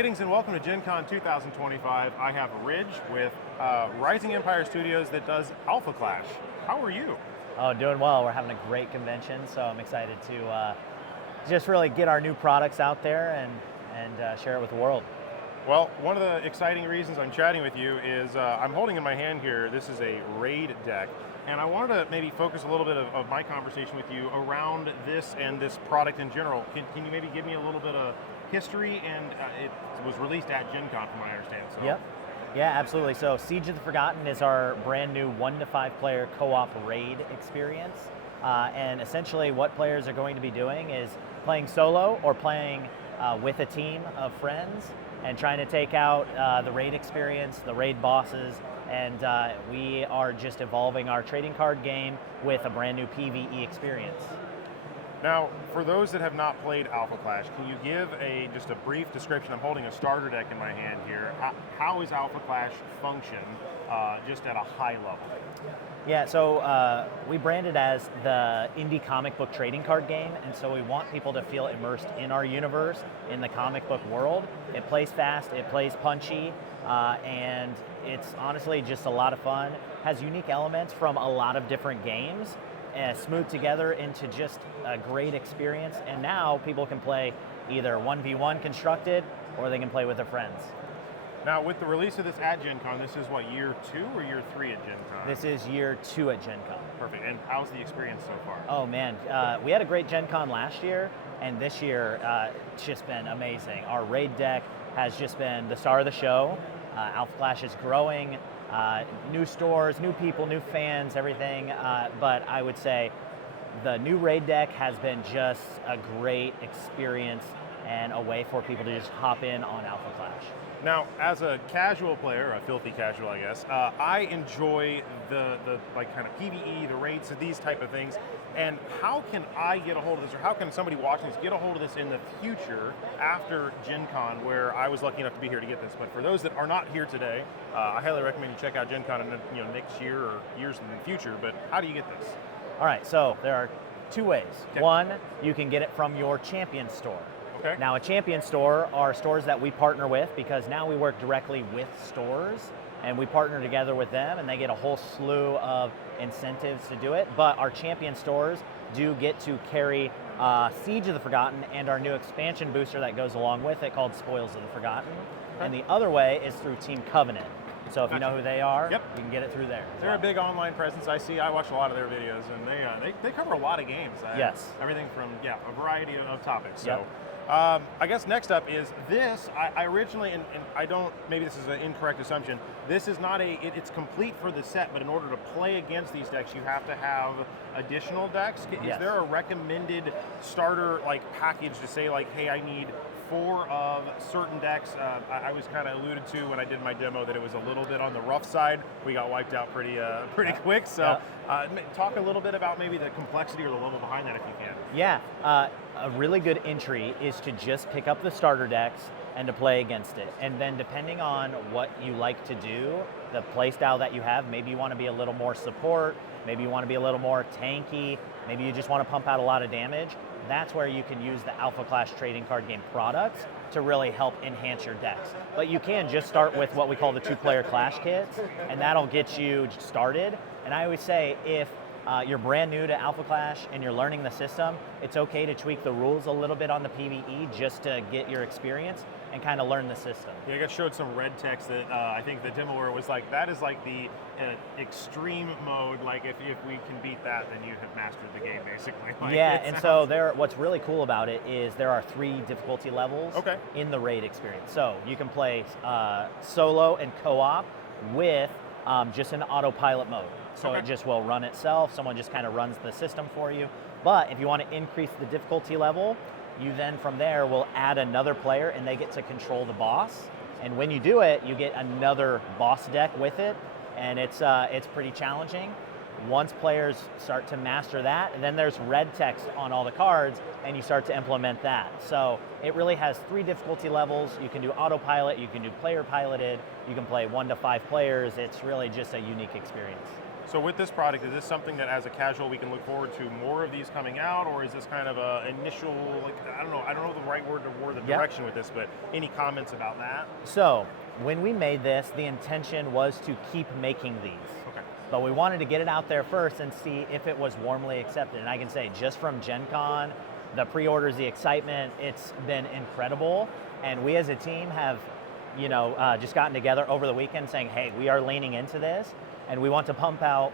Greetings and welcome to Gen Con 2025. I have Ridge with Rising Empire Studios that does Alpha Clash. How are you? Oh, doing well. We're having a great convention, so I'm excited to just really get our new products out there and share it with the world. Well, one of the exciting reasons I'm chatting with you is I'm holding in my hand here, this is a raid deck, and I wanted to maybe focus a little bit of my conversation with you around this and this product in general. Can you maybe give me a little bit of history? And it was released at Gen Con from what I understand. So. Yep. Yeah, absolutely. So Siege of the Forgotten is our brand new 1 to 5 player co-op raid experience. And essentially what players are going to be doing is playing solo or playing with a team of friends and trying to take out the raid experience, the raid bosses, and we are just evolving our trading card game with a brand new PVE experience. Now, for those that have not played Alpha Clash, can you give just a brief description? I'm holding a starter deck in my hand here. How is Alpha Clash function just at a high level? Yeah, so we brand it as the indie comic book trading card game, and so we want people to feel immersed in our universe, in the comic book world. It plays fast, it plays punchy, and it's honestly just a lot of fun. Has unique elements from a lot of different games, smoothed together into just a great experience, and now people can play either 1v1 constructed, or they can play with their friends. Now, with the release of this at Gen Con, this is what, year 2 or year 3 at Gen Con? This is year 2 at Gen Con. Perfect, and how's the experience so far? Oh man, we had a great Gen Con last year, and this year it's just been amazing. Our raid deck has just been the star of the show. Alpha Clash is growing, new stores, new people, new fans, everything, but I would say the new raid deck has been just a great experience and a way for people to just hop in on Alpha Clash. Now, as a casual player, a filthy casual, I guess, I enjoy the like kind of PVE, the raids, these type of things. And how can I get a hold of this, or how can somebody watching this get a hold of this in the future after Gen Con, where I was lucky enough to be here to get this? But for those that are not here today, I highly recommend you check out Gen Con in next year or years in the future. But how do you get this? All right, so there are 2 ways. Okay. One, you can get it from your Champion store. Okay. Now, a Champion store are stores that we partner with, because now we work directly with stores and we partner together with them, and they get a whole slew of incentives to do it. But our Champion stores do get to carry Siege of the Forgotten and our new expansion booster that goes along with it called Spoils of the Forgotten. Okay. And the other way is through Team Covenant. So if you know who they are, yep, you can get it through there. They're a big online presence. I watch a lot of their videos, and they cover a lot of games. Yes. Everything from, a variety of topics. So. Yep. I guess next up is this. I originally, and I don't, maybe this is an incorrect assumption, this is not it's complete for the set, but in order to play against these decks, you have to have additional decks. Yes. Is there a recommended starter package to say hey, I need 4 of certain decks? I was kind of alluded to when I did my demo that it was a little bit on the rough side. We got wiped out pretty quick. So talk a little bit about maybe the complexity or the level behind that if you can. Yeah, a really good entry is to just pick up the starter decks and to play against it. And then depending on what you like to do, the play style that you have, maybe you want to be a little more support, maybe you want to be a little more tanky, maybe you just want to pump out a lot of damage. That's where you can use the Alpha Clash trading card game products to really help enhance your decks. But you can just start with what we call the 2-player Clash kits, and that'll get you started. And I always say, if you're brand new to Alpha Clash and you're learning the system, it's okay to tweak the rules a little bit on the PVE just to get your experience and kind of learn the system. Yeah, I got showed some red text that I think the demoer was that is the extreme mode, if we can beat that, then you have mastered the game, basically. Yeah, and so what's really cool about it is there are 3 difficulty levels in the raid experience. So you can play solo and co-op with just an autopilot mode. So it just will run itself. Someone just kind of runs the system for you. But if you want to increase the difficulty level, you then from there will add another player and they get to control the boss. And when you do it, you get another boss deck with it, and it's pretty challenging. Once players start to master that, and then there's red text on all the cards, and you start to implement that. So it really has 3 difficulty levels. You can do autopilot, you can do player piloted, you can play 1 to 5 players. It's really just a unique experience. So with this product, is this something that as a casual we can look forward to more of these coming out, or is this kind of a initial, like, I don't know the right word to word the direction with this, but any comments about that? So when we made this, the intention was to keep making these. Okay. But we wanted to get it out there first and see if it was warmly accepted. And I can say, just from Gen Con, the pre-orders, the excitement, it's been incredible. And we as a team have, just gotten together over the weekend saying, hey, we are leaning into this, and we want to pump out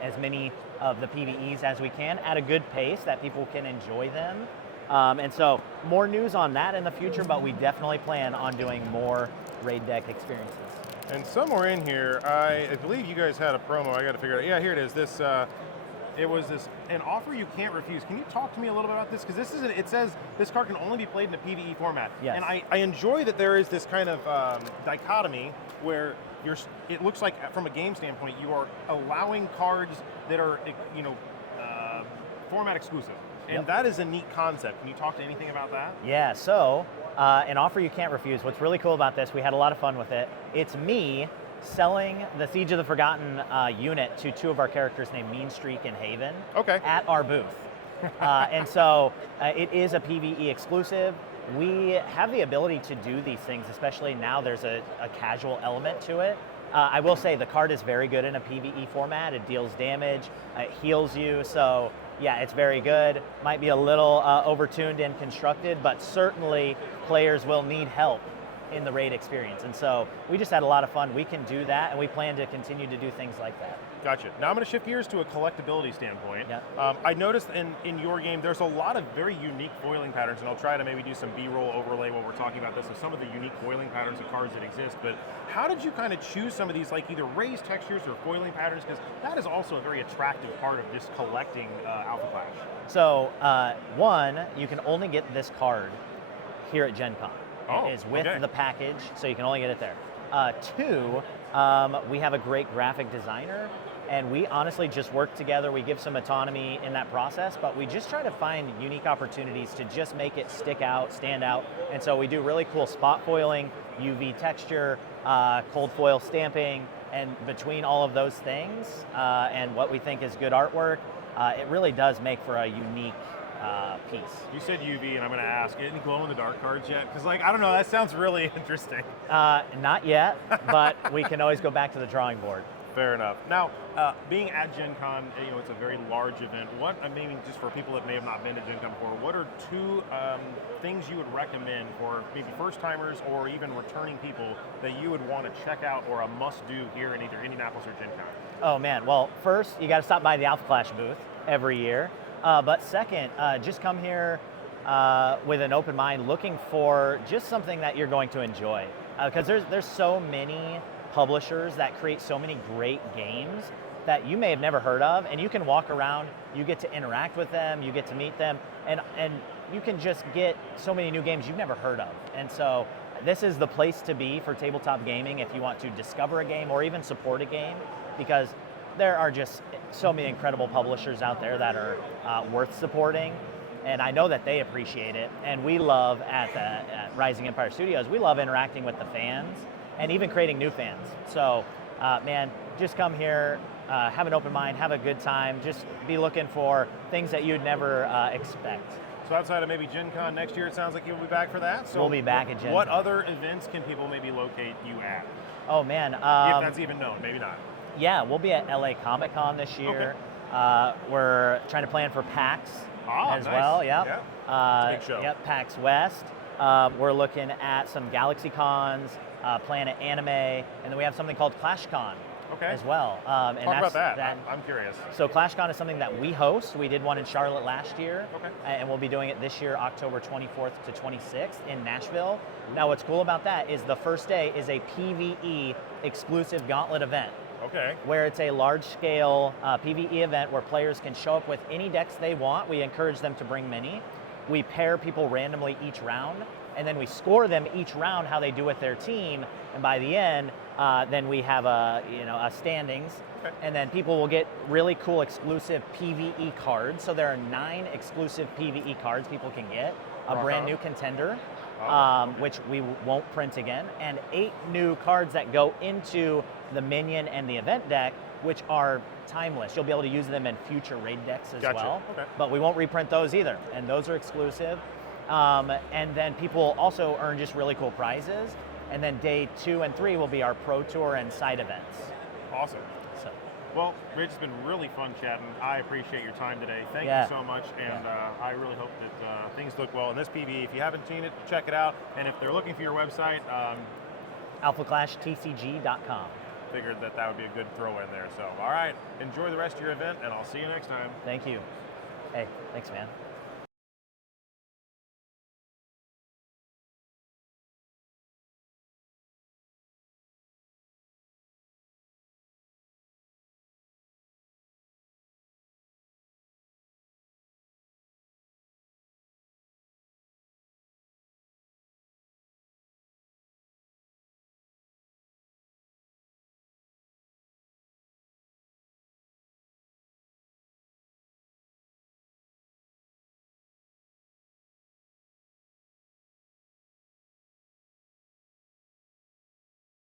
as many of the PVEs as we can at a good pace that people can enjoy them. And so more news on that in the future, but we definitely plan on doing more raid deck experiences. And somewhere in here, I believe you guys had a promo. I got to figure it out. Yeah, here it is. This, it was an offer you can't refuse. Can you talk to me a little bit about this? Because it says this card can only be played in a PVE format. Yes. And I enjoy that there is this kind of dichotomy where it looks like from a game standpoint, you are allowing cards that are, format exclusive. And that is a neat concept. Can you talk to anything about that? Yeah, so an offer you can't refuse. What's really cool about this, we had a lot of fun with it. It's me selling the Siege of the Forgotten unit to two of our characters named Mean Streak and Haven at our booth. And so it is a PvE exclusive. We have the ability to do these things, especially now there's a casual element to it. I will say the card is very good in a PvE format. It deals damage, it heals you, so yeah, it's very good. Might be a little overtuned and constructed, but certainly players will need help in the raid experience. And so we just had a lot of fun. We can do that, and we plan to continue to do things like that. Gotcha. Now I'm going to shift gears to a collectability standpoint. Yeah. I noticed in your game there's a lot of very unique foiling patterns, and I'll try to maybe do some B-roll overlay while we're talking about this of some of the unique foiling patterns of cards that exist. But how did you kind of choose some of these, like either raised textures or foiling patterns? Because that is also a very attractive part of just collecting Alpha Clash. So one, you can only get this card here at Gen Con. It is with the package, so you can only get it there. Two, we have a great graphic designer, and we honestly just work together. We give some autonomy in that process, but we just try to find unique opportunities to just make it stick out, stand out. And so we do really cool spot foiling, UV texture, cold foil stamping, and between all of those things and what we think is good artwork, it really does make for a unique piece. You said UV, and I'm going to ask, any glow-in-the-dark cards yet? Because, I don't know, that sounds really interesting. Not yet, but we can always go back to the drawing board. Fair enough. Now, being at Gen Con, it's a very large event. What, maybe just for people that may have not been to Gen Con before, what are two things you would recommend for maybe first-timers or even returning people that you would want to check out or a must-do here in either Indianapolis or Gen Con? Oh, man. Well, first, you got to stop by the Alpha Clash booth every year. But second, just come here with an open mind, looking for just something that you're going to enjoy. Because there's so many publishers that create so many great games that you may have never heard of, and you can walk around, you get to interact with them, you get to meet them, and you can just get so many new games you've never heard of. And so this is the place to be for tabletop gaming if you want to discover a game or even support a game, because there are just so many incredible publishers out there that are worth supporting, and I know that they appreciate it. And we love at Rising Empire Studios, we love interacting with the fans and even creating new fans. So, man, just come here, have an open mind, have a good time, just be looking for things that you'd never expect. So outside of maybe Gen Con next year, it sounds like you'll be back for that. So we'll be back at Gen Con. What other events can people maybe locate you at? Oh, man. If that's even known, maybe not. Yeah, we'll be at LA Comic Con this year. Okay. We're trying to plan for PAX as well. Yep. Yeah. Big show. Yep, PAX West. We're looking at some Galaxy Cons, Planet Anime, and then we have something called Clash Con as well. Talk about that. I'm curious. So Clash Con is something that we host. We did one in Charlotte last year, and we'll be doing it this year, October 24th to 26th in Nashville. Now what's cool about that is the first day is a PvE exclusive gauntlet event. Where it's a large-scale PvE event where players can show up with any decks they want. We encourage them to bring many. We pair people randomly each round, and then we score them each round how they do with their team. And by the end, then we have a standings, and then people will get really cool exclusive PvE cards. So there are 9 exclusive PvE cards people can get. A brand new contender, which we won't print again, and 8 new cards that go into the minion and the event deck which are timeless. You'll be able to use them in future raid decks as well. Okay. But we won't reprint those either, and those are exclusive. And then people also earn just really cool prizes. And then day 2 and 3 will be our Pro Tour and side events. Awesome. So. Well, Rich, it's been really fun chatting. I appreciate your time today. Thank you so much, and I really hope that things look well in this PVE. If you haven't seen it, check it out. And if they're looking for your website, alphaclashtcg.com. Figured that would be a good throw in there. So, all right, enjoy the rest of your event, and I'll see you next time. Thank you. Hey, thanks, man.